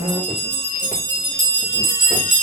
Thank you.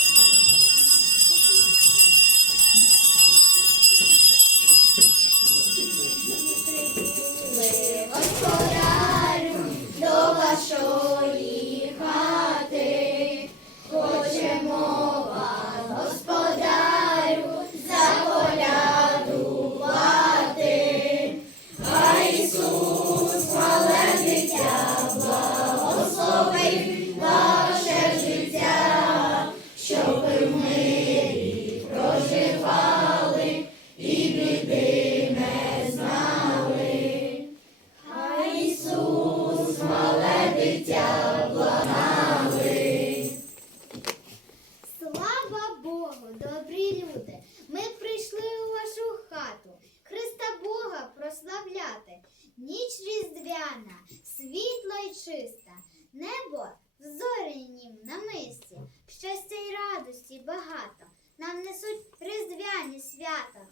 Різдвяна, світла й чиста, небо в зорянім намисті, щастя й радості багато. Нам несуть різдвяні свята.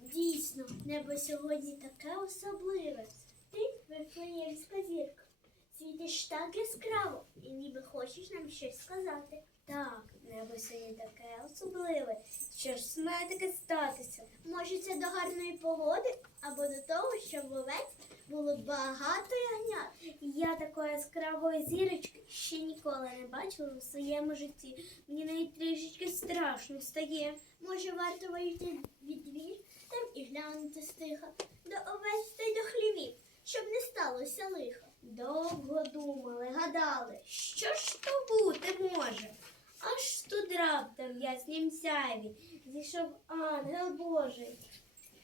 Дійсно, небо сьогодні таке особливе. Ти вифлеємська зірка. Світиш так яскраво і ніби хочеш нам щось сказати. Так, небо сьогодні таке особливе. Що ж має таке статися? Може, це до гарної погоди або до того, що в овець було багато ягнят. Я такої яскравої зірочки ще ніколи не бачила у своєму житті. Мені навіть трішечки страшно стає. Може, варто вийти від двір там і глянути стиха до овець та й до хлівів, щоб не сталося лиха. Довго думали, гадали, що ж то бути може. Аж тут раптом в яснім сяйві зійшов ангел Божий.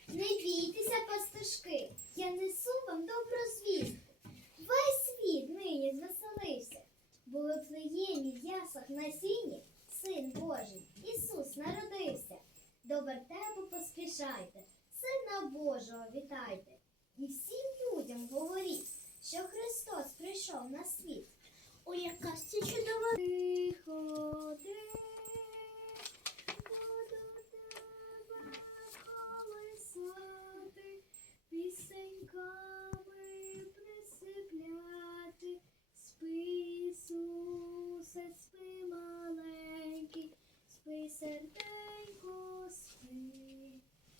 Не бійтеся, пастушки, я несу вам добру звістку. Весь світ нині звеселився. Бо в в ясах на сіні Син Божий, Ісус народився. До вертепу поспішайте, Сина Божого вітайте. І всім людям говоріть, що Христос прийшов на світ. Ой, яка це чудова. Тихо. server.